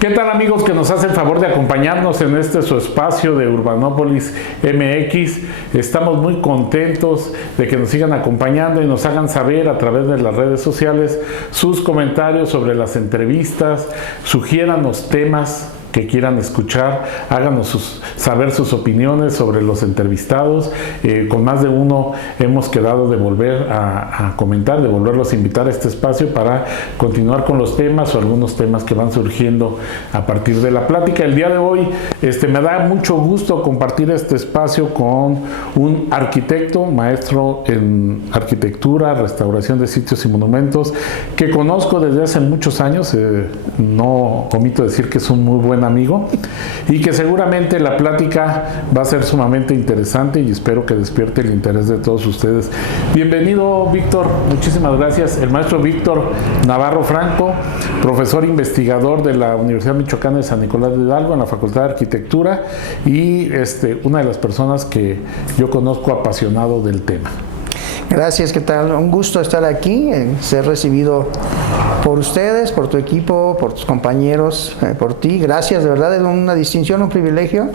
¿Qué tal, amigos que nos hacen favor de acompañarnos en este su espacio de Urbanópolis MX? Estamos muy contentos de que nos sigan acompañando y nos hagan saber a través de las redes sociales sus comentarios sobre las entrevistas, sugiéranos temas que quieran escuchar, háganos saber sus opiniones sobre los entrevistados. Con más de uno hemos quedado de volver a comentar, de volverlos a invitar a este espacio para continuar con los temas o algunos temas que van surgiendo a partir de la plática. El día de hoy me da mucho gusto compartir este espacio con un arquitecto, maestro en arquitectura, restauración de sitios y monumentos, que conozco desde hace muchos años. No omito decir que es un muy buen amigo y que seguramente la plática va a ser sumamente interesante y espero que despierte el interés de todos ustedes. Bienvenido, Víctor, muchísimas gracias. El maestro Víctor Navarro Franco, profesor investigador de la Universidad Michoacana de San Nicolás de Hidalgo en la Facultad de Arquitectura y una de las personas que yo conozco apasionado del tema. Gracias, ¿qué tal? Un gusto estar aquí, ser recibido por ustedes, por tu equipo, por tus compañeros, por ti. Gracias, de verdad, es una distinción, un privilegio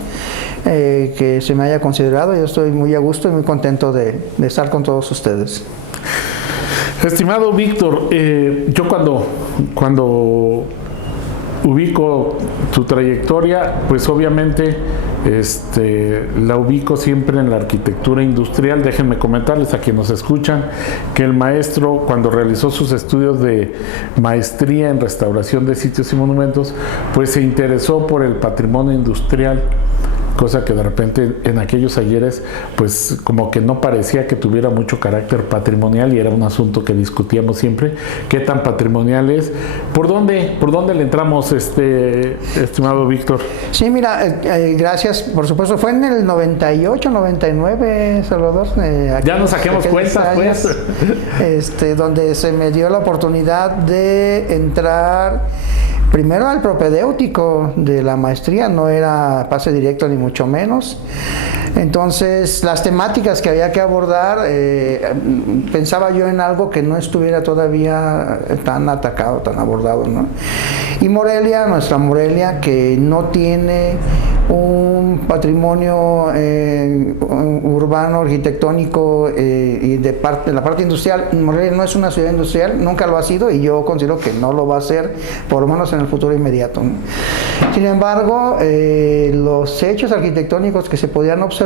que se me haya considerado. Yo estoy muy a gusto y muy contento de estar con todos ustedes. Estimado Víctor, yo cuando ubico tu trayectoria, pues obviamente la ubico siempre en la arquitectura industrial. Déjenme comentarles a quienes nos escuchan que el maestro, cuando realizó sus estudios de maestría en restauración de sitios y monumentos, pues se interesó por el patrimonio industrial, cosa que de repente en aquellos ayeres pues como que no parecía que tuviera mucho carácter patrimonial, y era un asunto que discutíamos siempre, qué tan patrimonial es. ¿Por dónde le entramos, estimado Víctor? Sí, mira, gracias, por supuesto, fue en el 98, 99, Salvador. Ya nos saquemos cuentas, pues. Donde se me dio la oportunidad de entrar primero al propedéutico de la maestría. No era pase directo ni mucho menos. Entonces, las temáticas que había que abordar, pensaba yo en algo que no estuviera todavía tan atacado, tan abordado, ¿no? Y Morelia, nuestra Morelia, que no tiene un patrimonio urbano, arquitectónico y de la parte industrial. Morelia no es una ciudad industrial, nunca lo ha sido, y yo considero que no lo va a ser, por lo menos en el futuro inmediato, ¿no? Sin embargo, los hechos arquitectónicos que se podían observar,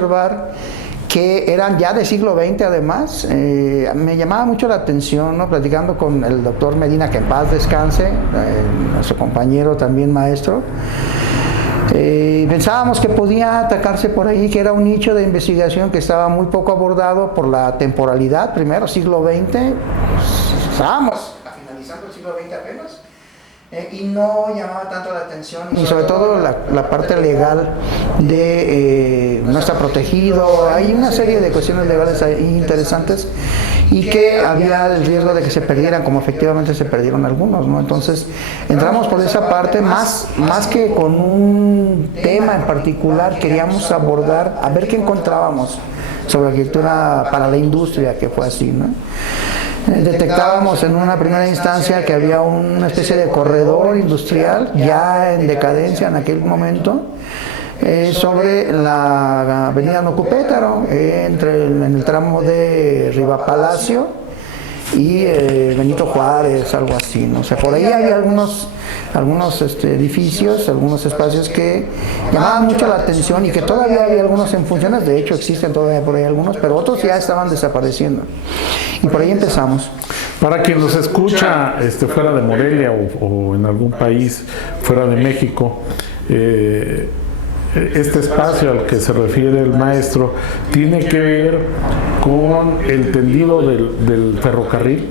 que eran ya del siglo XX además, me llamaba mucho la atención, ¿no? Platicando con el doctor Medina, que en paz descanse, nuestro compañero también maestro, pensábamos que podía atacarse por ahí, que era un nicho de investigación que estaba muy poco abordado por la temporalidad. Primero, siglo XX, estábamos finalizando el siglo XX apenas, y no llamaba tanto la atención, y sobre todo la parte legal de no está protegido. Hay una serie de cuestiones legales ahí interesantes, y que había el riesgo de que se perdieran, como efectivamente se perdieron algunos, ¿no? Entonces entramos por esa parte, más que con un tema en particular, queríamos abordar, a ver qué encontrábamos sobre arquitectura para la industria, que fue así, ¿no? Detectábamos en una primera instancia que había una especie de corredor industrial ya en decadencia en aquel momento, sobre la avenida Nocupétaro, en el tramo de Riva Palacio y Benito Juárez, algo así, ¿no? O sea, por ahí había algunos edificios, algunos espacios que llamaban mucho la atención, y que todavía hay algunos en funciones. De hecho, existen todavía por ahí algunos, pero otros ya estaban desapareciendo, y por ahí empezamos. Para quien nos escucha fuera de Morelia o en algún país fuera de México, este espacio al que se refiere el maestro tiene que ver con el tendido del ferrocarril,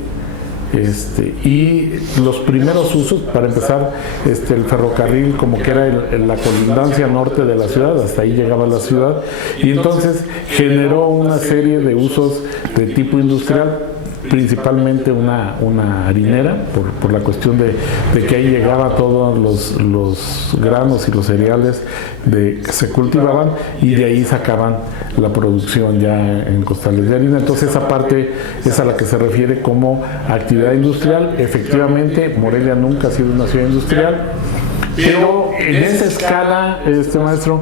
y los primeros usos. Para empezar, el ferrocarril como que era la colindancia norte de la ciudad, hasta ahí llegaba la ciudad, y entonces generó una serie de usos de tipo industrial, principalmente una harinera, por la cuestión de que ahí llegaba todos los granos y los cereales que se cultivaban, y de ahí sacaban la producción ya en costales de harina. Entonces esa parte es a la que se refiere como actividad industrial. Efectivamente, Morelia nunca ha sido una ciudad industrial, Pero en esa escala, maestro,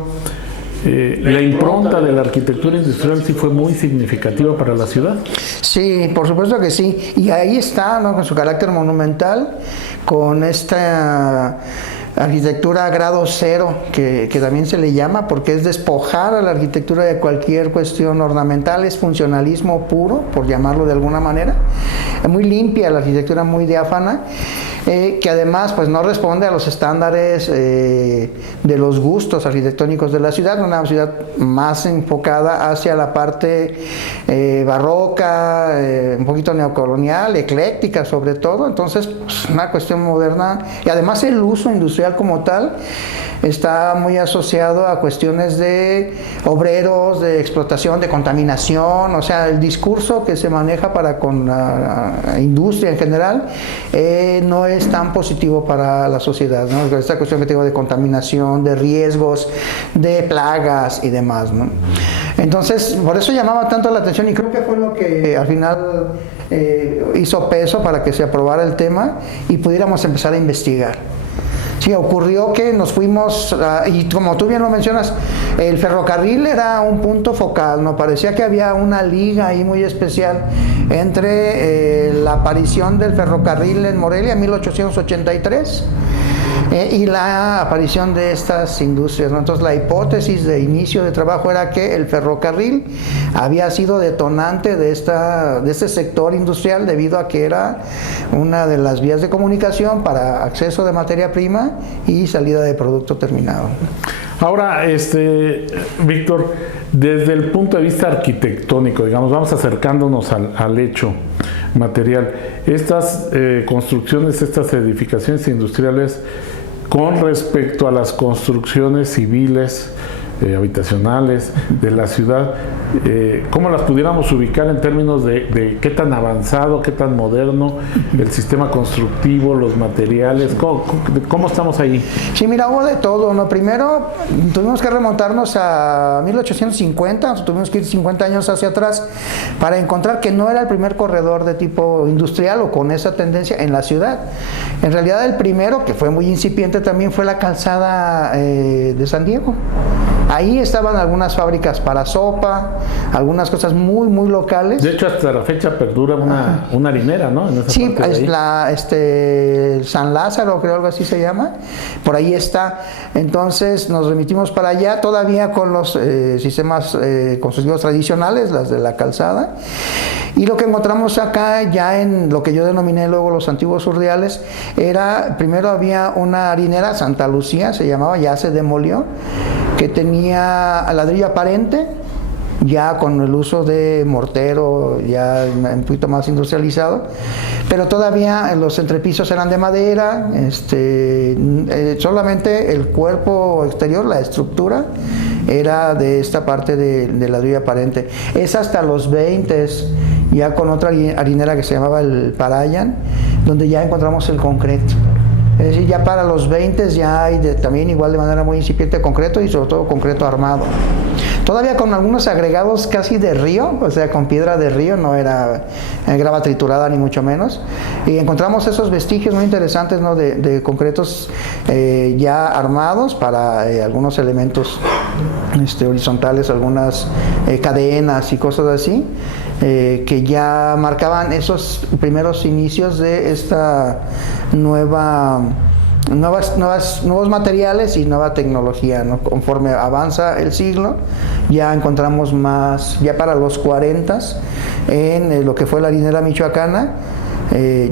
la impronta de la arquitectura industrial sí fue muy significativa para la ciudad. Sí, por supuesto que sí. Y ahí está, ¿no? Con su carácter monumental, con esta arquitectura grado cero, que también se le llama, porque es despojar a la arquitectura de cualquier cuestión ornamental, es funcionalismo puro, por llamarlo de alguna manera. Es muy limpia la arquitectura, muy diáfana, que además pues no responde a los estándares de los gustos arquitectónicos de la ciudad, una ciudad más enfocada hacia la parte barroca, un poquito neocolonial, ecléctica sobre todo. Entonces pues, una cuestión moderna, y además el uso industrial como tal está muy asociado a cuestiones de obreros, de explotación, de contaminación. O sea, el discurso que se maneja para con la industria en general no es tan positivo para la sociedad, ¿no? Esta cuestión que tengo de contaminación, de riesgos, de plagas y demás, ¿no? Entonces, por eso llamaba tanto la atención, y creo que fue lo que al final hizo peso para que se aprobara el tema y pudiéramos empezar a investigar. Sí, ocurrió que nos fuimos, y como tú bien lo mencionas, el ferrocarril era un punto focal, ¿no? Parecía que había una liga ahí muy especial entre la aparición del ferrocarril en Morelia en 1883 y la aparición de estas industrias, ¿no? Entonces la hipótesis de inicio de trabajo era que el ferrocarril había sido detonante de este sector industrial, debido a que era una de las vías de comunicación para acceso de materia prima y salida de producto terminado. Ahora, Víctor, desde el punto de vista arquitectónico, digamos, vamos acercándonos al hecho material. Estas construcciones, estas edificaciones industriales, con respecto a las construcciones civiles, habitacionales de la ciudad, ¿cómo las pudiéramos ubicar en términos de qué tan avanzado, qué tan moderno el sistema constructivo, los materiales? ¿Cómo estamos ahí? Sí, mira, hubo de todo, ¿no? Primero tuvimos que remontarnos a 1850, tuvimos que ir 50 años hacia atrás para encontrar que no era el primer corredor de tipo industrial o con esa tendencia en la ciudad. En realidad el primero, que fue muy incipiente también, fue la calzada de San Diego. Ahí estaban algunas fábricas para sopa, algunas cosas muy, muy locales. De hecho, hasta la fecha perdura una harinera, ¿no? En esa sí, parte es San Lázaro, creo, algo así se llama. Por ahí está. Entonces nos remitimos para allá, todavía con los sistemas constructivos tradicionales, las de la calzada. Y lo que encontramos acá, ya en lo que yo denominé luego los antiguos urdiales, era, primero había una harinera, Santa Lucía se llamaba, ya se demolió, que tenía ladrillo aparente, ya con el uso de mortero, ya un poquito más industrializado, pero todavía los entrepisos eran de madera, solamente el cuerpo exterior, la estructura, era de esta parte de ladrillo aparente. Es hasta los 20s, ya con otra harinera que se llamaba el Parayan, donde ya encontramos el concreto. Es decir, ya para los 20 ya hay también igual de manera muy incipiente concreto, y sobre todo concreto armado. Todavía con algunos agregados casi de río, o sea, con piedra de río, no era grava triturada ni mucho menos. Y encontramos esos vestigios muy interesantes, ¿no? de concretos ya armados para algunos elementos horizontales, algunas cadenas y cosas así, que ya marcaban esos primeros inicios de esta nuevos materiales y nueva tecnología, ¿no? Conforme avanza el siglo, ya encontramos más, ya para los 40s, en lo que fue la harinera michoacana,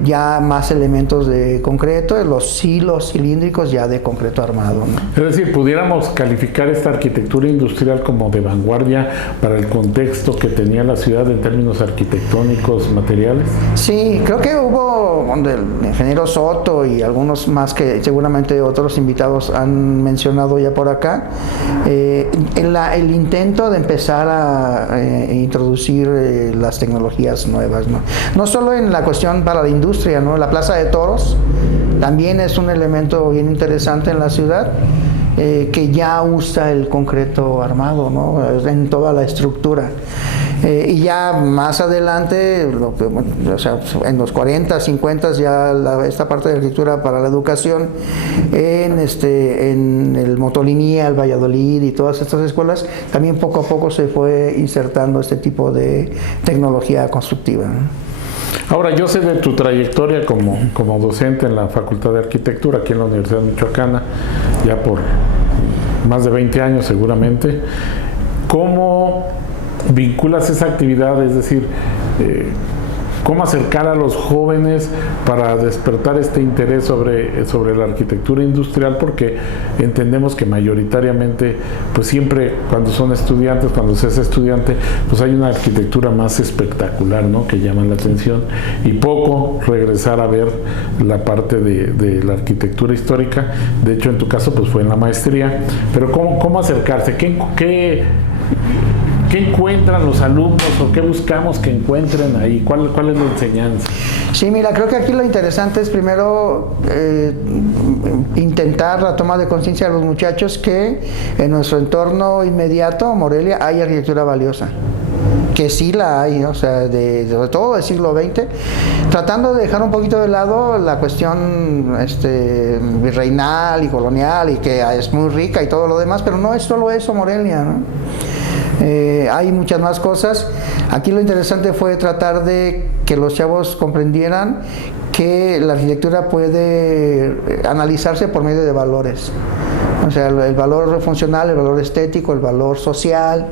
ya más elementos de concreto, los silos cilíndricos ya de concreto armado, ¿no? Es decir, ¿pudiéramos calificar esta arquitectura industrial como de vanguardia para el contexto que tenía la ciudad en términos arquitectónicos, materiales? Sí, creo que hubo el ingeniero Soto y algunos más que seguramente otros invitados han mencionado ya por acá, el intento de empezar a introducir las tecnologías nuevas, ¿no? No solo en la cuestión para la industria, ¿no? La Plaza de Toros también es un elemento bien interesante en la ciudad, que ya usa el concreto armado, ¿no? En toda la estructura. Y ya más adelante, o sea, en los 40, 50 ya esta parte de arquitectura para la educación en el Motolinía, el Valladolid y todas estas escuelas, también poco a poco se fue insertando este tipo de tecnología constructiva, ¿no? Ahora, yo sé de tu trayectoria como docente en la Facultad de Arquitectura aquí en la Universidad Michoacana, ya por más de 20 años seguramente. ¿Cómo vinculas esa actividad? Es decir, ¿cómo acercar a los jóvenes para despertar este interés sobre la arquitectura industrial? Porque entendemos que mayoritariamente, pues siempre cuando son estudiantes, cuando se es estudiante, pues hay una arquitectura más espectacular, ¿no?, que llama la atención, y poco regresar a ver la parte de la arquitectura histórica. De hecho, en tu caso, pues fue en la maestría. Pero ¿cómo acercarse? ¿Qué encuentran los alumnos o qué buscamos que encuentren ahí? ¿Cuál es la enseñanza? Sí, mira, creo que aquí lo interesante es primero intentar la toma de conciencia de los muchachos que en nuestro entorno inmediato, Morelia, hay arquitectura valiosa. Que sí la hay, o sea, sobre todo del siglo XX, tratando de dejar un poquito de lado la cuestión virreinal y colonial, y que es muy rica y todo lo demás, pero no es solo eso Morelia, ¿no? Hay muchas más cosas. Aquí lo interesante fue tratar de que los chavos comprendieran que la arquitectura puede analizarse por medio de valores. O sea, el valor funcional, el valor estético, el valor social,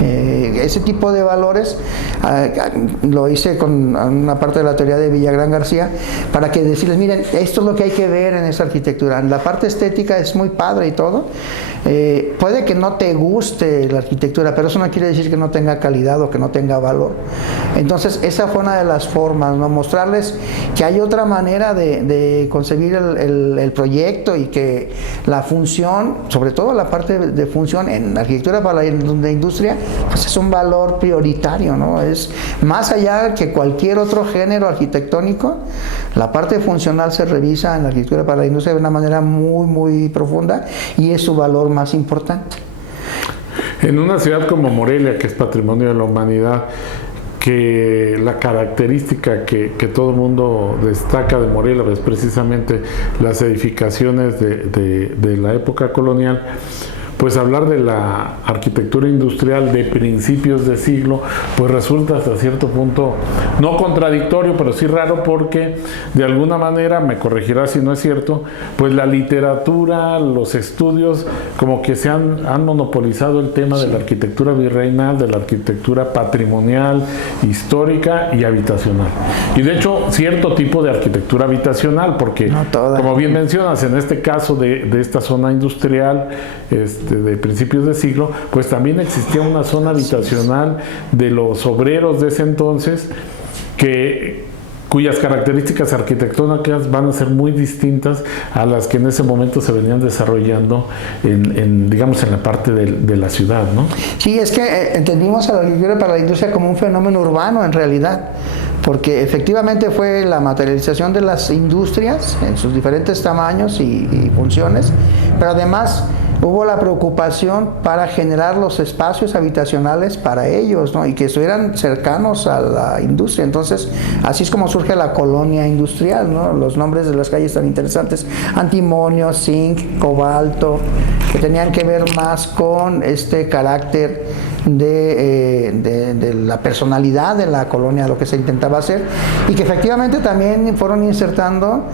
ese tipo de valores. Lo hice con una parte de la teoría de Villagrán García para que decirles, miren, esto es lo que hay que ver en esta arquitectura. La parte estética es muy padre y todo. Puede que no te guste la arquitectura, pero eso no quiere decir que no tenga calidad o que no tenga valor. Entonces, esa fue una de las formas, ¿no? Mostrarles que hay otra manera de concebir el proyecto, y que la función, sobre todo la parte de función en arquitectura para la industria, pues es un valor prioritario, ¿no? Es más allá que cualquier otro género arquitectónico. La parte funcional se revisa en la arquitectura para la industria de una manera muy, muy profunda, y es su valor más importante. En una ciudad como Morelia, que es patrimonio de la humanidad, que la característica que todo el mundo destaca de Morelia es precisamente las edificaciones de la época colonial, pues hablar de la arquitectura industrial de principios de siglo, pues resulta hasta cierto punto no contradictorio, pero sí raro, porque de alguna manera, me corregirá si no es cierto, pues la literatura, los estudios, como que se han monopolizado el tema de la arquitectura virreinal, de la arquitectura patrimonial, histórica y habitacional. Y de hecho, cierto tipo de arquitectura habitacional, porque no como bien mencionas, en este caso de esta zona industrial, de principios de siglo, pues también existía una zona habitacional de los obreros de ese entonces, cuyas características arquitectónicas van a ser muy distintas a las que en ese momento se venían desarrollando digamos, en la parte de la ciudad, ¿no? Sí, es que entendimos a la arquitectura para la industria como un fenómeno urbano en realidad, porque efectivamente fue la materialización de las industrias en sus diferentes tamaños y funciones, pero además hubo la preocupación para generar los espacios habitacionales para ellos, ¿no? Y que estuvieran cercanos a la industria. Entonces, así es como surge la colonia industrial, ¿no? Los nombres de las calles tan interesantes: antimonio, zinc, cobalto, que tenían que ver más con este carácter de la personalidad de la colonia, lo que se intentaba hacer, y que efectivamente también fueron insertando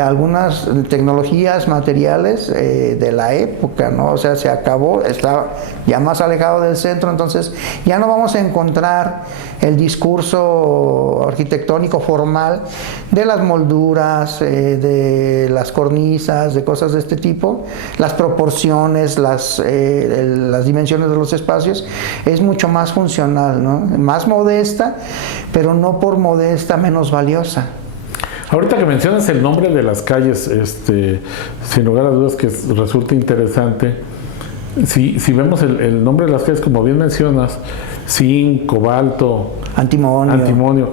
algunas tecnologías materiales de la época, ¿no? O sea, se acabó, está ya más alejado del centro, entonces ya no vamos a encontrar el discurso arquitectónico formal de las molduras, de las cornisas, de cosas de este tipo, las proporciones, las dimensiones de los espacios. Es mucho más funcional, ¿no? Más modesta, pero no por modesta menos valiosa. Ahorita que mencionas el nombre de las calles, sin lugar a dudas que resulta interesante. Si vemos el nombre de las calles, como bien mencionas, zinc, cobalto, antimonio,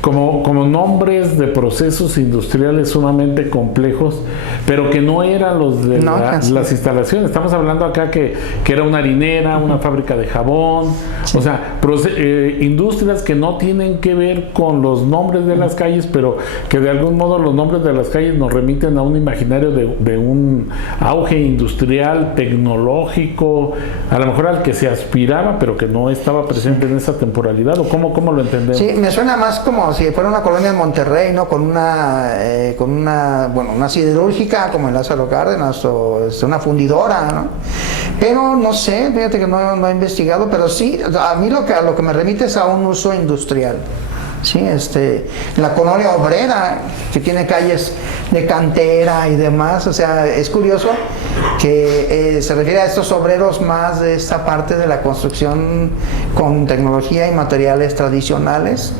como nombres de procesos industriales sumamente complejos, pero que no eran los de las instalaciones. Estamos hablando acá que era una harinera, una fábrica de jabón, O sea, industrias que no tienen que ver con los nombres de las calles, pero que de algún modo los nombres de las calles nos remiten a un imaginario de un auge industrial, tecnológico, a lo mejor al que se aspiraba, pero que no estaba presente en esa temporalidad, o cómo lo entendemos. Sí, me suena más como si fuera una colonia en Monterrey, ¿no? Con una siderúrgica como en Lázaro Cárdenas, o una fundidora, ¿no? Pero no sé, fíjate que no he investigado, pero sí, a mí a lo que me remite es a un uso industrial. Sí, la colonia obrera, que tiene calles de cantera y demás, o sea, es curioso que se refiere a estos obreros más de esta parte de la construcción con tecnología y materiales tradicionales,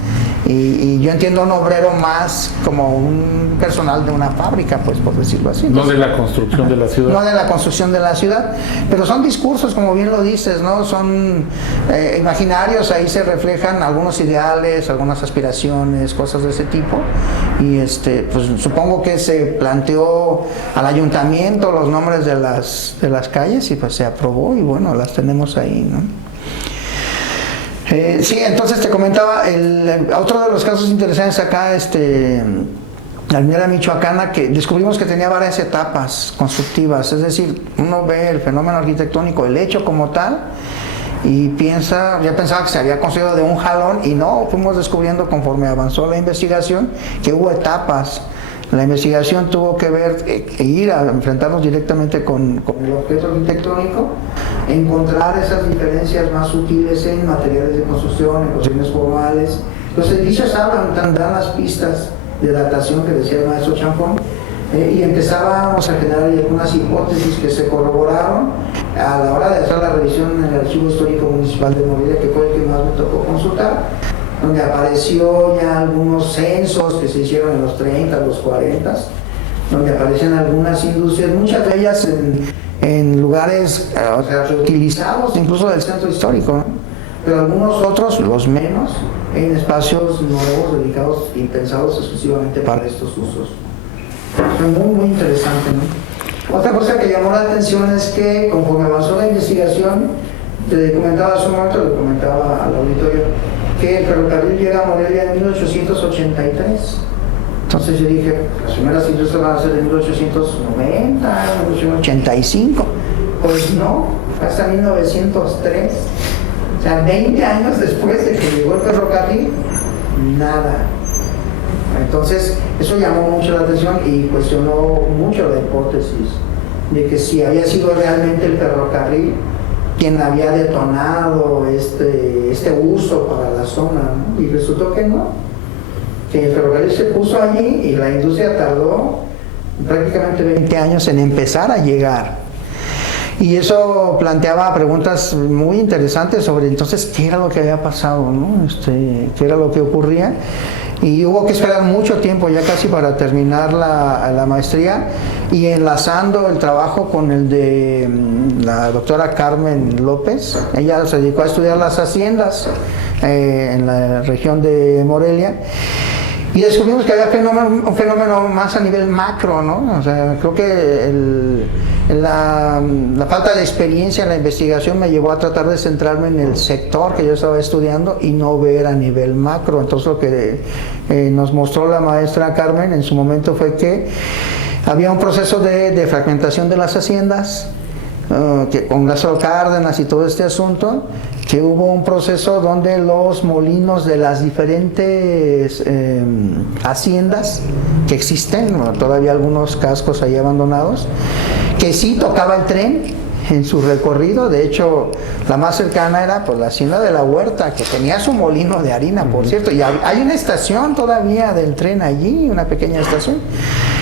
y yo entiendo un obrero más como un personal de una fábrica, pues, por decirlo así. No de la construcción de la ciudad. No de la construcción de la ciudad, pero son discursos, como bien lo dices, ¿no? Son imaginarios, ahí se reflejan algunos ideales, algunas aspiraciones, cosas de ese tipo, y pues supongo que se planteó al ayuntamiento los nombres de las calles y pues se aprobó, y bueno, las tenemos ahí, ¿no? Sí, entonces te comentaba, otro de los casos interesantes acá, la minera michoacana, que descubrimos que tenía varias etapas constructivas, es decir, uno ve el fenómeno arquitectónico, el hecho como tal, y ya pensaba que se había construido de un jalón, y no, fuimos descubriendo conforme avanzó la investigación que hubo etapas. La investigación tuvo que ver, ir a enfrentarnos directamente con el objeto arquitectónico, encontrar esas diferencias más sutiles en materiales de construcción, en construcciones formales. Los edificios dan las pistas de datación que decía el maestro Champón, y empezábamos a generar algunas hipótesis que se corroboraron a la hora de hacer la revisión en el Archivo Histórico Municipal de Morelia, que fue el que más me tocó consultar, donde apareció ya algunos censos que se hicieron en los 30, los 40, donde aparecen algunas industrias, muchas de ellas en lugares reutilizados, incluso del centro histórico, ¿no? Pero algunos otros, los menos, en espacios nuevos, dedicados y pensados exclusivamente para estos usos. Fue muy, muy interesante, ¿no? Otra cosa que llamó la atención es que conforme avanzó la investigación, te comentaba hace un momento, le comentaba al auditorio, que el ferrocarril llega a Morelia en 1883. Entonces yo dije, las primeras industrias van a ser en 1890, 1885. Pues no, hasta 1903. O sea, 20 años después de que llegó el ferrocarril, nada. Entonces, eso llamó mucho la atención y cuestionó mucho la hipótesis de que si había sido realmente el ferrocarril quien había detonado este uso para la zona, ¿no? Y resultó que no, que el ferrocarril se puso allí y la industria tardó prácticamente 20 años en empezar a llegar. Y eso planteaba preguntas muy interesantes sobre entonces qué era lo que había pasado, ¿no? Qué era lo que ocurría. Y hubo que esperar mucho tiempo, ya casi para terminar la maestría, y enlazando el trabajo con el de la doctora Carmen López. Ella se dedicó a estudiar las haciendas en la región de Morelia, y descubrimos que había un fenómeno más a nivel macro, ¿no? O sea, creo que la falta de experiencia en la investigación me llevó a tratar de centrarme en el sector que yo estaba estudiando y no ver a nivel macro. Entonces lo que nos mostró la maestra Carmen en su momento fue que había un proceso de fragmentación de las haciendas, que con Lázaro Cárdenas y todo este asunto, que hubo un proceso donde los molinos de las diferentes haciendas que existen, todavía algunos cascos ahí abandonados, que sí tocaba el tren en su recorrido. De hecho, la más cercana era pues la hacienda de la Huerta, que tenía su molino de harina, por cierto, y hay una estación todavía del tren allí, una pequeña estación.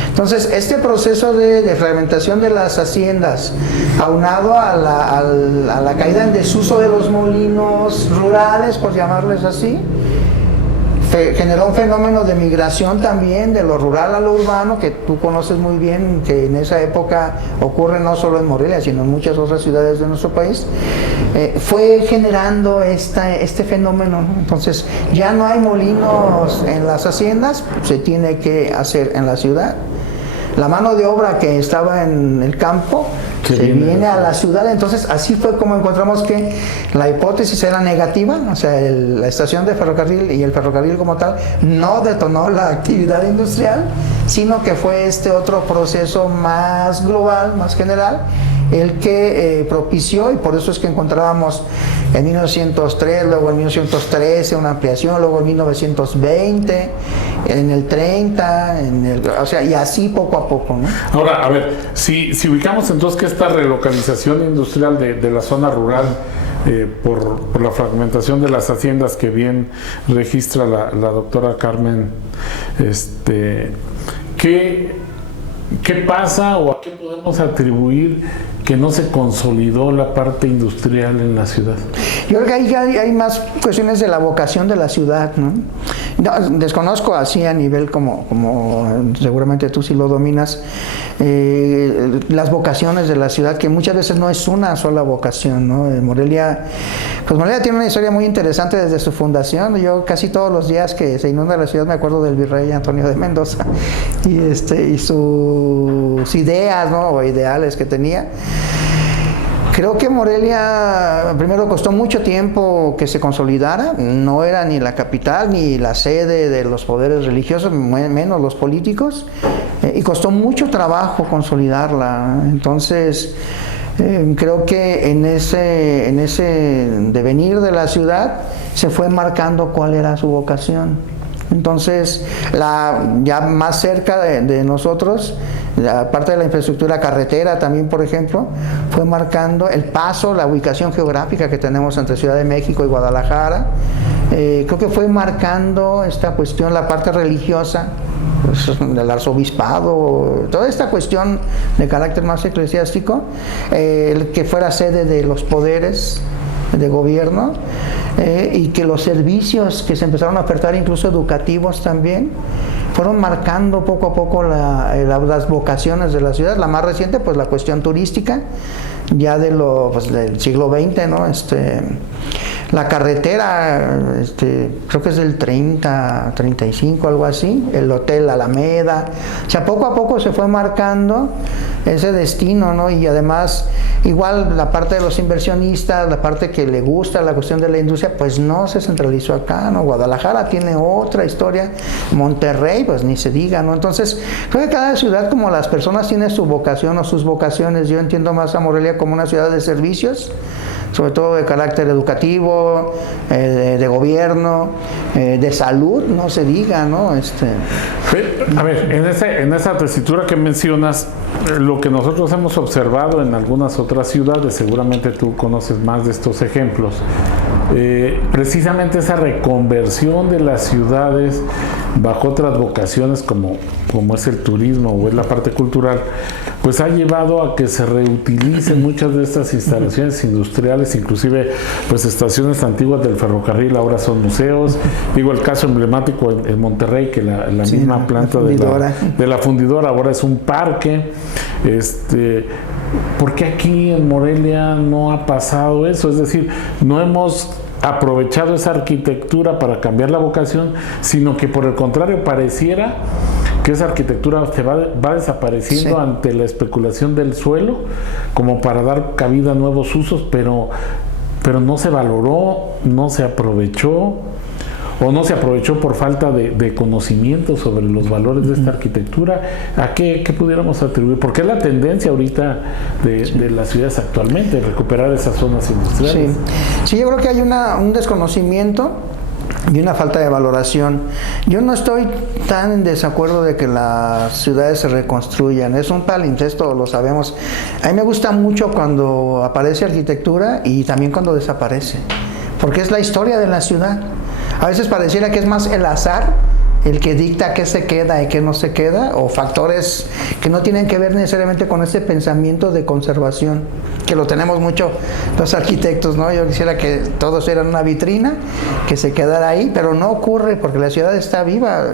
Entonces, este proceso de fragmentación de las haciendas, aunado a la caída en desuso de los molinos rurales, por llamarles así, generó un fenómeno de migración también de lo rural a lo urbano, que tú conoces muy bien, que en esa época ocurre no solo en Morelia, sino en muchas otras ciudades de nuestro país. Fue generando este fenómeno, ¿no? Entonces, ya no hay molinos en las haciendas, se tiene que hacer en la ciudad. la mano de obra que estaba en el campo se viene a la ciudad. Entonces así fue como encontramos que la hipótesis era negativa, o sea, la estación de ferrocarril y el ferrocarril como tal no detonó la actividad industrial, sino que fue este otro proceso más global, más general, el que propició, y por eso es que encontrábamos en 1903, luego en 1913 una ampliación, luego en 1920, en el 30, o sea, y así poco a poco, ¿no? Ahora, a ver, si ubicamos entonces que esta relocalización industrial de la zona rural, por la fragmentación de las haciendas que bien registra la doctora Carmen, ¿qué pasa o a qué podemos atribuir que no se consolidó la parte industrial en la ciudad? Yo creo que ahí hay más cuestiones de la vocación de la ciudad, ¿no? Desconozco así a nivel como seguramente tú sí lo dominas, las vocaciones de la ciudad, que muchas veces no es una sola vocación, ¿no? Morelia tiene una historia muy interesante desde su fundación. Yo casi todos los días que se inunda la ciudad me acuerdo del virrey Antonio de Mendoza y sus ideas, ¿no? O ideales que tenía. Creo que Morelia primero costó mucho tiempo que se consolidara, no era ni la capital ni la sede de los poderes religiosos, menos los políticos, y costó mucho trabajo consolidarla. Entonces creo que en ese devenir de la ciudad se fue marcando cuál era su vocación. Entonces, ya más cerca de nosotros, la parte de la infraestructura carretera también, por ejemplo, fue marcando el paso, la ubicación geográfica que tenemos entre Ciudad de México y Guadalajara. Creo que fue marcando esta cuestión, la parte religiosa, pues, del arzobispado, toda esta cuestión de carácter más eclesiástico, el que fuera sede de los poderes de gobierno, y que los servicios que se empezaron a ofertar, incluso educativos también, fueron marcando poco a poco las vocaciones de la ciudad. La más reciente, pues la cuestión turística, ya del siglo XX, ¿no? La carretera, creo que es del 30, 35, algo así, el Hotel Alameda. O sea, poco a poco se fue marcando ese destino, ¿no? Y además, igual la parte de los inversionistas, la parte que le gusta la cuestión de la industria, pues no se centralizó acá, ¿no? Guadalajara tiene otra historia, Monterrey, pues ni se diga, ¿no? Entonces, creo que cada ciudad, como las personas tienen su vocación o sus vocaciones. Yo entiendo más a Morelia como una ciudad de servicios, sobre todo de carácter educativo, de gobierno, de salud, no se diga, ¿no? A ver, en esa tesitura que mencionas, lo que nosotros hemos observado en algunas otras ciudades, seguramente tú conoces más de estos ejemplos, precisamente esa reconversión de las ciudades bajo otras vocaciones como es el turismo o es la parte cultural, pues ha llevado a que se reutilicen muchas de estas instalaciones industriales, inclusive pues estaciones antiguas del ferrocarril ahora son museos. Digo, el caso emblemático en Monterrey, que la misma planta de la fundidora ahora es un parque. ¿Por qué aquí en Morelia no ha pasado eso? Es decir, no hemos aprovechado esa arquitectura para cambiar la vocación, sino que por el contrario pareciera que esa arquitectura se va desapareciendo, sí, ante la especulación del suelo, como para dar cabida a nuevos usos, pero no se valoró, no se aprovechó, o no se aprovechó por falta de conocimiento sobre los valores de esta arquitectura. ¿A qué pudiéramos atribuir? Porque es la tendencia ahorita de las ciudades actualmente, recuperar esas zonas industriales. Sí, yo creo que hay un desconocimiento y una falta de valoración. Yo no estoy tan en desacuerdo de que las ciudades se reconstruyan, es un palincesto, lo sabemos. A mí me gusta mucho cuando aparece arquitectura y también cuando desaparece, porque es la historia de la ciudad. A veces pareciera que es más el azar el que dicta qué se queda y qué no se queda, o factores que no tienen que ver necesariamente con ese pensamiento de conservación, que lo tenemos mucho los arquitectos, ¿no? Yo quisiera que todos fueran una vitrina, que se quedara ahí, pero no ocurre porque la ciudad está viva.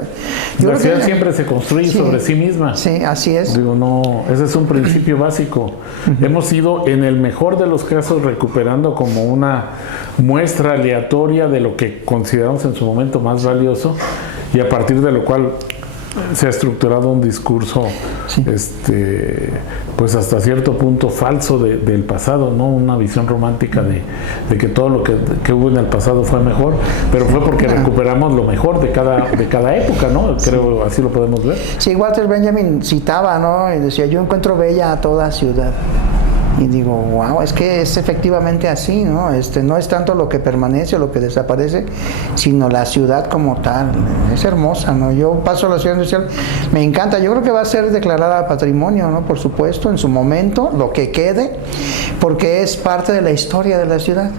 La ciudad siempre se construye sobre sí misma. Sí, así es. Digo, no, ese es un principio básico. Hemos ido, en el mejor de los casos, recuperando como una muestra aleatoria de lo que consideramos en su momento más valioso, y a partir de lo cual se ha estructurado un discurso, Sí. pues hasta cierto punto falso del pasado, ¿no? Una visión romántica de que todo lo que hubo en el pasado fue mejor, pero fue porque recuperamos lo mejor de cada época, ¿no? Creo así lo podemos ver. Sí, Walter Benjamin citaba, ¿no? Y decía, yo encuentro bella a toda ciudad. Y digo, wow, es que es efectivamente así, ¿no? No es tanto lo que permanece o lo que desaparece, sino la ciudad como tal. Es hermosa, ¿no? Yo paso a la ciudad industrial, me encanta. Yo creo que va a ser declarada patrimonio, ¿no? Por supuesto, en su momento, lo que quede, porque es parte de la historia de la ciudad.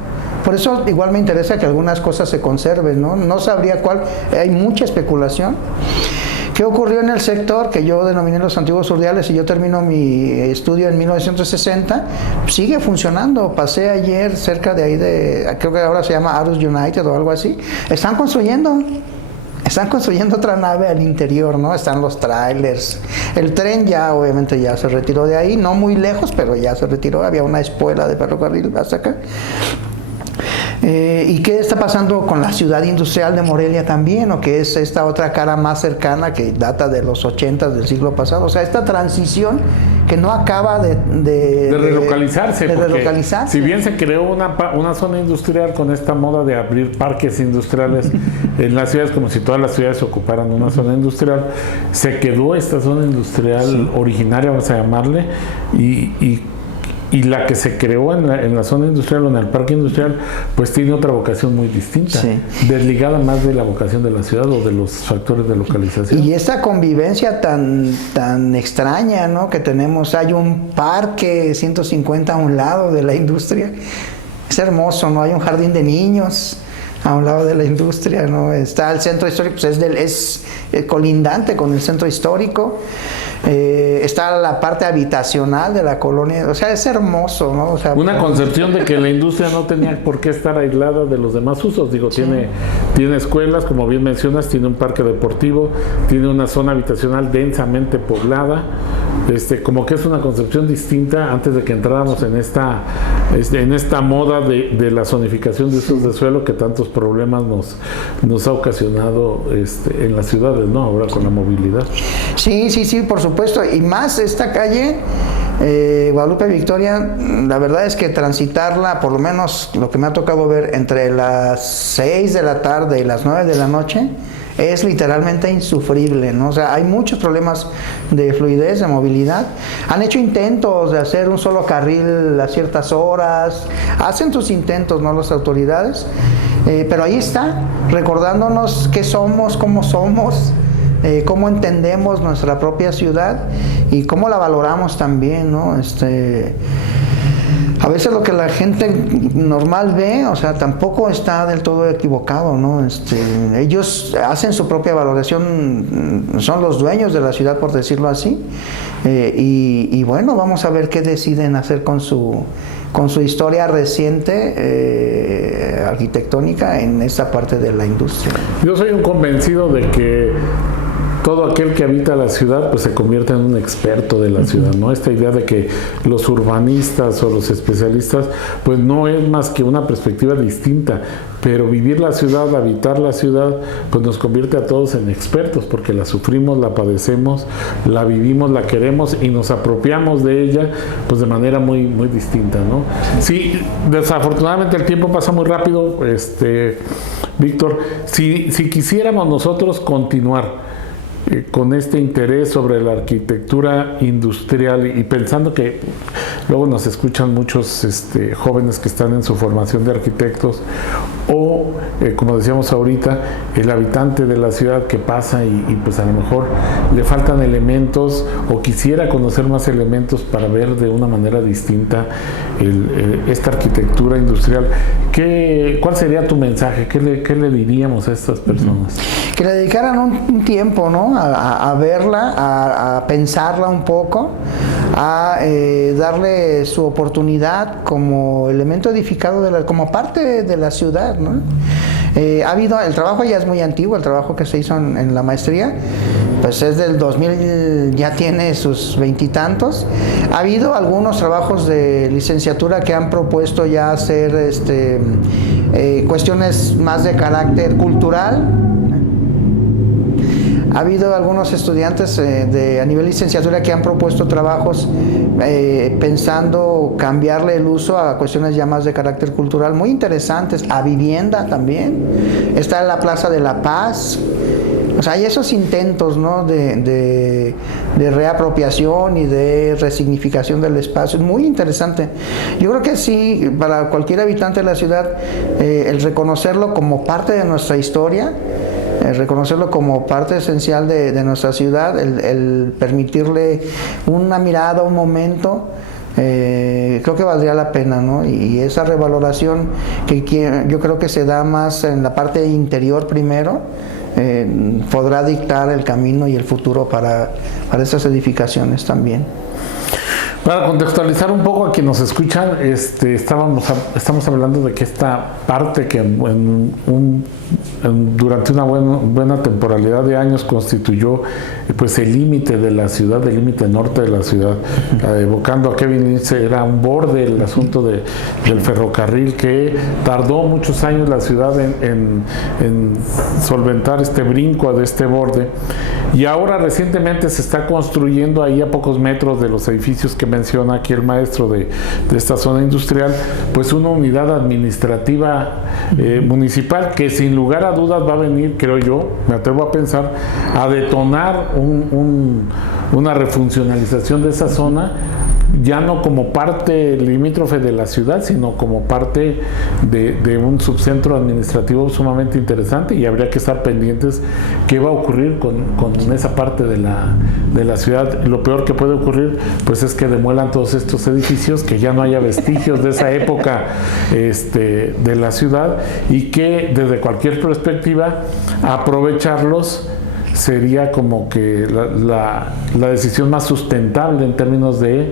Por eso igual me interesa que algunas cosas se conserven, ¿no? No sabría cuál, hay mucha especulación. ¿Qué ocurrió en el sector que yo denominé los antiguos urdiales y yo termino mi estudio en 1960? Sigue funcionando. Pasé ayer cerca de ahí, creo que ahora se llama Arus United o algo así. Están construyendo otra nave al interior, ¿no? Están los trailers. El tren ya, obviamente, ya se retiró de ahí, no muy lejos, pero ya se retiró. Había una espuela de ferrocarril hasta acá. ¿Y qué está pasando con la ciudad industrial de Morelia también? ¿O que es esta otra cara más cercana que data de los 80 del siglo pasado? O sea, esta transición que no acaba de relocalizarse. relocalizarse. Si bien se creó una zona industrial con esta moda de abrir parques industriales en las ciudades, como si todas las ciudades ocuparan una zona industrial, se quedó esta zona industrial originaria, vamos a llamarle, y la que se creó en la zona industrial o en el parque industrial, pues tiene otra vocación muy distinta, desligada más de la vocación de la ciudad o de los factores de localización. Y esta convivencia tan extraña, ¿no? Que tenemos, hay un parque 150 a un lado de la industria, es hermoso, ¿no? Hay un jardín de niños a un lado de la industria, ¿no? Está el centro histórico, pues es colindante con el centro histórico. Está la parte habitacional de la colonia, o sea, es hermoso, ¿no? O sea, una concepción de que la industria no tenía por qué estar aislada de los demás usos, digo, tiene escuelas, como bien mencionas, tiene un parque deportivo, tiene una zona habitacional densamente poblada, como que es una concepción distinta antes de que entráramos en esta moda de la zonificación de usos de suelo que tantos problemas nos ha ocasionado en las ciudades, ¿no? Ahora con la movilidad. Sí, por supuesto, y más esta calle Guadalupe Victoria, la verdad es que transitarla, por lo menos lo que me ha tocado ver, entre las 6 de la tarde y las 9 de la noche, es literalmente insufrible, ¿no? O sea, hay muchos problemas de fluidez, de movilidad. Han hecho intentos de hacer un solo carril a ciertas horas, hacen sus intentos, ¿no? Las autoridades, pero ahí está, recordándonos qué somos, cómo somos, cómo entendemos nuestra propia ciudad y cómo la valoramos también, ¿no? A veces lo que la gente normal ve, o sea, tampoco está del todo equivocado, ¿no? Ellos hacen su propia valoración, son los dueños de la ciudad, por decirlo así, y bueno, vamos a ver qué deciden hacer con su historia reciente arquitectónica en esta parte de la industria. Yo soy un convencido de que todo aquel que habita la ciudad pues se convierte en un experto de la ciudad, ¿no? Esta idea de que los urbanistas o los especialistas pues no es más que una perspectiva distinta, pero vivir la ciudad, habitar la ciudad pues nos convierte a todos en expertos porque la sufrimos, la padecemos, la vivimos, la queremos y nos apropiamos de ella pues de manera muy, muy distinta, ¿no? Sí, desafortunadamente el tiempo pasa muy rápido, Víctor, si quisiéramos nosotros continuar con este interés sobre la arquitectura industrial y pensando que luego nos escuchan muchos jóvenes que están en su formación de arquitectos o como decíamos ahorita, el habitante de la ciudad que pasa y pues a lo mejor le faltan elementos o quisiera conocer más elementos para ver de una manera distinta esta arquitectura industrial. ¿Cuál sería tu mensaje? ¿Qué le diríamos a estas personas? Que le dedicaran un tiempo, ¿no? A verla, a pensarla un poco, a darle su oportunidad como elemento edificado, como parte de la ciudad, ¿no? El trabajo ya es muy antiguo, el trabajo que se hizo en la maestría, pues es del 2000, ya tiene sus veintitantos. Ha habido algunos trabajos de licenciatura que han propuesto ya hacer cuestiones más de carácter cultural. Ha habido algunos estudiantes a nivel licenciatura que han propuesto trabajos pensando cambiarle el uso a cuestiones ya más de carácter cultural, muy interesantes, a vivienda también. Está en la Plaza de la Paz. O sea, hay esos intentos, ¿no?, de reapropiación y de resignificación del espacio. Es muy interesante. Yo creo que sí, para cualquier habitante de la ciudad, el reconocerlo como parte de nuestra historia, reconocerlo como parte esencial de nuestra ciudad, el permitirle una mirada, un momento, creo que valdría la pena, ¿no? Y esa revaloración que yo creo que se da más en la parte interior primero, podrá dictar el camino y el futuro para estas edificaciones también. Para contextualizar un poco a quienes nos escuchan, estamos hablando de que esta parte que durante una buena temporalidad de años constituyó pues el límite de la ciudad, el límite norte de la ciudad, evocando a Kevin Lynch, era un borde el asunto del ferrocarril que tardó muchos años la ciudad en solventar este brinco de este borde, y ahora recientemente se está construyendo ahí a pocos metros de los edificios que menciona aquí el maestro de esta zona industrial, pues una unidad administrativa municipal que sin lugar a dudas va a venir, creo yo, me atrevo a pensar, a detonar una refuncionalización de esa zona, ya no como parte limítrofe de la ciudad, sino como parte de un subcentro administrativo sumamente interesante, y habría que estar pendientes qué va a ocurrir con esa parte de la ciudad. Lo peor que puede ocurrir pues es que demuelan todos estos edificios, que ya no haya vestigios de esa época de la ciudad, y que desde cualquier perspectiva aprovecharlos sería como que la decisión más sustentable en términos de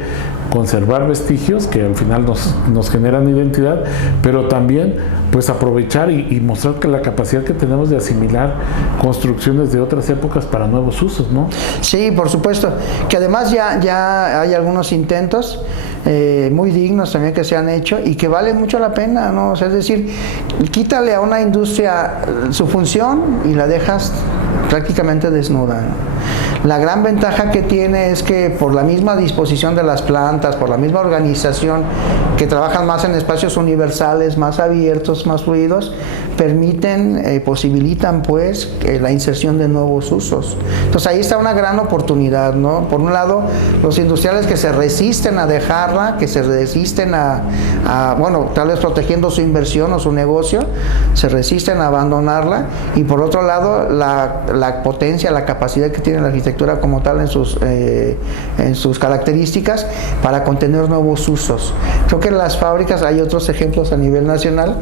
conservar vestigios que al final nos generan identidad, pero también pues aprovechar y mostrar que la capacidad que tenemos de asimilar construcciones de otras épocas para nuevos usos, ¿no? Sí, por supuesto, que además ya hay algunos intentos muy dignos también que se han hecho y que vale mucho la pena, ¿no? O sea, es decir, quítale a una industria su función y la dejas prácticamente desnuda, ¿no? La gran ventaja que tiene es que por la misma disposición de las plantas, por la misma organización, que trabajan más en espacios universales, más abiertos, más fluidos, posibilitan pues la inserción de nuevos usos. Entonces ahí está una gran oportunidad, ¿no? Por un lado, los industriales que se resisten a dejarla, que se resisten bueno, tal vez protegiendo su inversión o su negocio, se resisten a abandonarla, y por otro lado, la potencia, la capacidad que tiene la arquitectura como tal en sus características para contener nuevos usos. Creo que las fábricas, hay otros ejemplos a nivel nacional,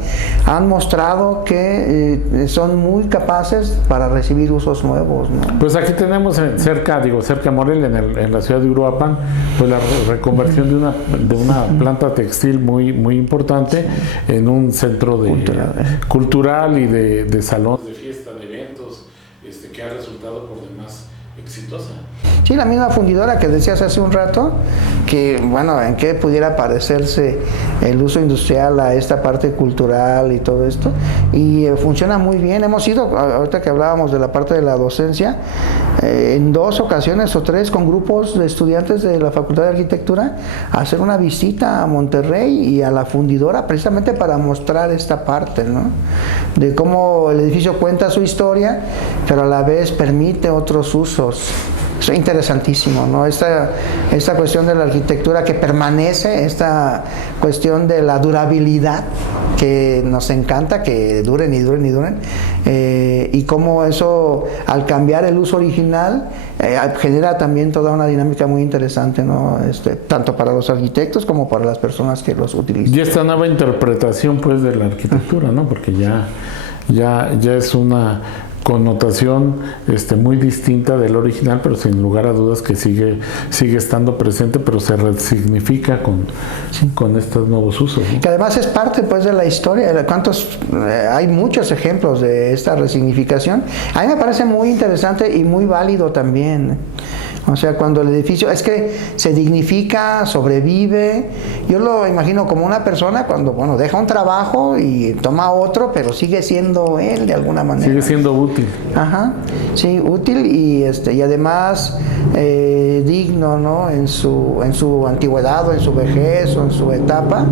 han mostrado que son muy capaces para recibir usos nuevos, ¿no? Pues aquí tenemos cerca de Morelia, en la ciudad de Uruapan, pues la reconversión de una planta textil muy importante en un centro cultural y de salón de fiesta, de eventos, que ha resultado por demás exitosa. Sí, la misma fundidora que decías hace un rato, que bueno, en qué pudiera parecerse el uso industrial a esta parte cultural y todo esto, y funciona muy bien. Hemos ido, ahorita que hablábamos de la parte de la docencia, en 2 ocasiones o 3 con grupos de estudiantes de la Facultad de Arquitectura a hacer una visita a Monterrey y a la fundidora, precisamente para mostrar esta parte, ¿no? De cómo el edificio cuenta su historia, pero a la vez permite otros usos. Es interesantísimo, ¿no? Esta cuestión de la arquitectura que permanece, esta cuestión de la durabilidad que nos encanta, que duren y duren y duren, y cómo eso, al cambiar el uso original, genera también toda una dinámica muy interesante, ¿no? Tanto para los arquitectos como para las personas que los utilizan. Y esta nueva interpretación pues de la arquitectura, ¿no? Porque ya es una connotación muy distinta del original, pero sin lugar a dudas que sigue estando presente, pero se resignifica con estos nuevos usos, ¿no? Que además es parte pues de la historia. Hay muchos ejemplos de esta resignificación. A mí me parece muy interesante y muy válido también. O sea, cuando el edificio es que se dignifica, sobrevive. Yo lo imagino como una persona cuando, bueno, deja un trabajo y toma otro, pero sigue siendo él de alguna manera. Sigue siendo útil. Ajá, sí, útil y además digno, ¿no? En su antigüedad o en su vejez o en su etapa.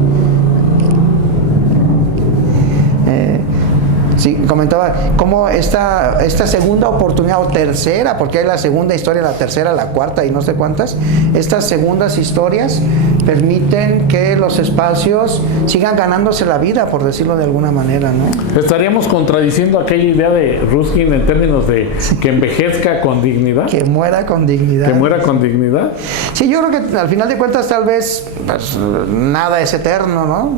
Sí, comentaba cómo esta segunda oportunidad o tercera, porque hay la segunda historia, la tercera, la cuarta y no sé cuántas, estas segundas historias permiten que los espacios sigan ganándose la vida, por decirlo de alguna manera, ¿no? Estaríamos contradiciendo aquella idea de Ruskin en términos de que envejezca con dignidad. Que muera con dignidad. Que muera con dignidad. Sí, yo creo que al final de cuentas tal vez pues, nada es eterno, ¿no?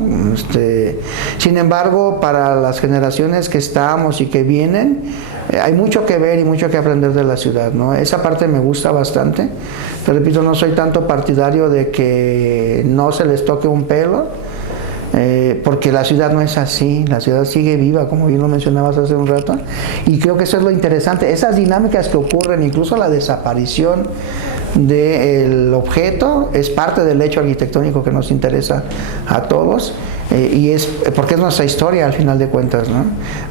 Sin embargo, para las generaciones que estamos y que vienen, hay mucho que ver y mucho que aprender de la ciudad, ¿no? Esa parte me gusta bastante. Te repito, no soy tanto partidario de que no se les toque un pelo, porque la ciudad no es así, la ciudad sigue viva, como bien lo mencionabas hace un rato, y creo que eso es lo interesante, esas dinámicas que ocurren, incluso la desaparición del objeto, es parte del hecho arquitectónico que nos interesa a todos. Y es porque es nuestra historia al final de cuentas, ¿no?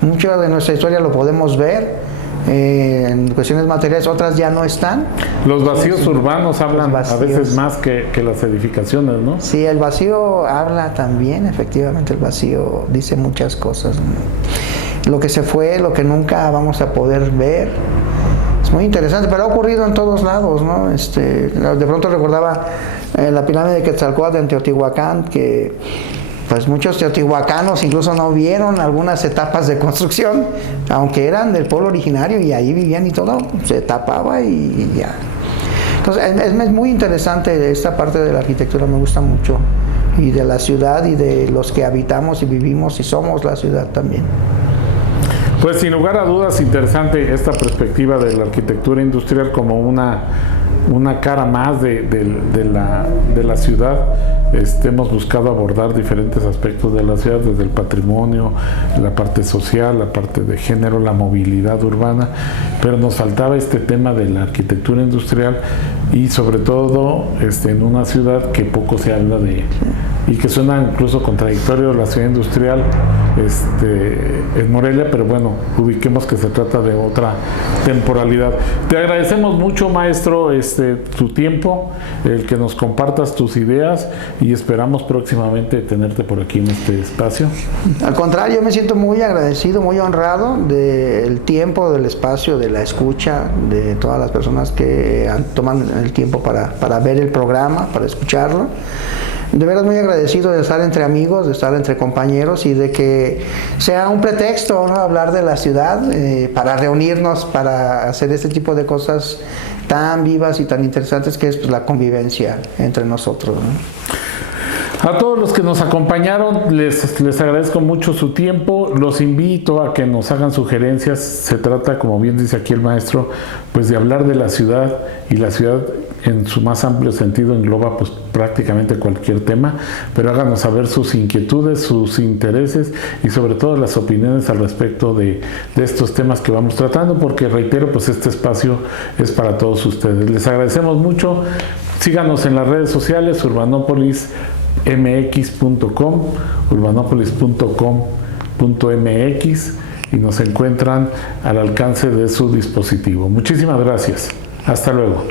Mucho de nuestra historia lo podemos ver en cuestiones materiales, otras ya no están. Los vacíos urbanos hablan a veces más que las edificaciones, ¿no? Sí, el vacío habla también, efectivamente, el vacío dice muchas cosas, ¿no? Lo que se fue, lo que nunca vamos a poder ver. Es muy interesante, pero ha ocurrido en todos lados, ¿no? De pronto recordaba la pirámide de Quetzalcóatl en Teotihuacán, que pues muchos teotihuacanos incluso no vieron algunas etapas de construcción, aunque eran del pueblo originario y ahí vivían y todo, se tapaba y ya. Entonces es muy interesante esta parte de la arquitectura, me gusta mucho, y de la ciudad y de los que habitamos y vivimos y somos la ciudad también. Pues sin lugar a dudas, interesante esta perspectiva de la arquitectura industrial como una cara más de la ciudad. Hemos buscado abordar diferentes aspectos de la ciudad, desde el patrimonio, la parte social, la parte de género, la movilidad urbana, pero nos faltaba este tema de la arquitectura industrial y sobre todo en una ciudad que poco se habla de, y que suena incluso contradictorio, la ciudad industrial en Morelia, pero bueno, ubiquemos que se trata de otra temporalidad. Te agradecemos mucho, maestro, tu tiempo, el que nos compartas tus ideas, y esperamos próximamente tenerte por aquí en este espacio. Al contrario, yo me siento muy agradecido, muy honrado del tiempo, del espacio, de la escucha, de todas las personas que toman el tiempo para ver el programa, para escucharlo. De veras muy agradecido de estar entre amigos, de estar entre compañeros y de que sea un pretexto, ¿no? Hablar de la ciudad, para reunirnos, para hacer este tipo de cosas tan vivas y tan interesantes que es pues, la convivencia entre nosotros, ¿no? A todos los que nos acompañaron, les agradezco mucho su tiempo. Los invito a que nos hagan sugerencias. Se trata, como bien dice aquí el maestro, pues de hablar de la ciudad, y la ciudad en su más amplio sentido engloba pues prácticamente cualquier tema, pero háganos saber sus inquietudes, sus intereses y sobre todo las opiniones al respecto de estos temas que vamos tratando, porque reitero, pues este espacio es para todos ustedes. Les agradecemos mucho. Síganos en las redes sociales, urbanopolismx.com, urbanopolis.com.mx, y nos encuentran al alcance de su dispositivo. Muchísimas gracias. Hasta luego.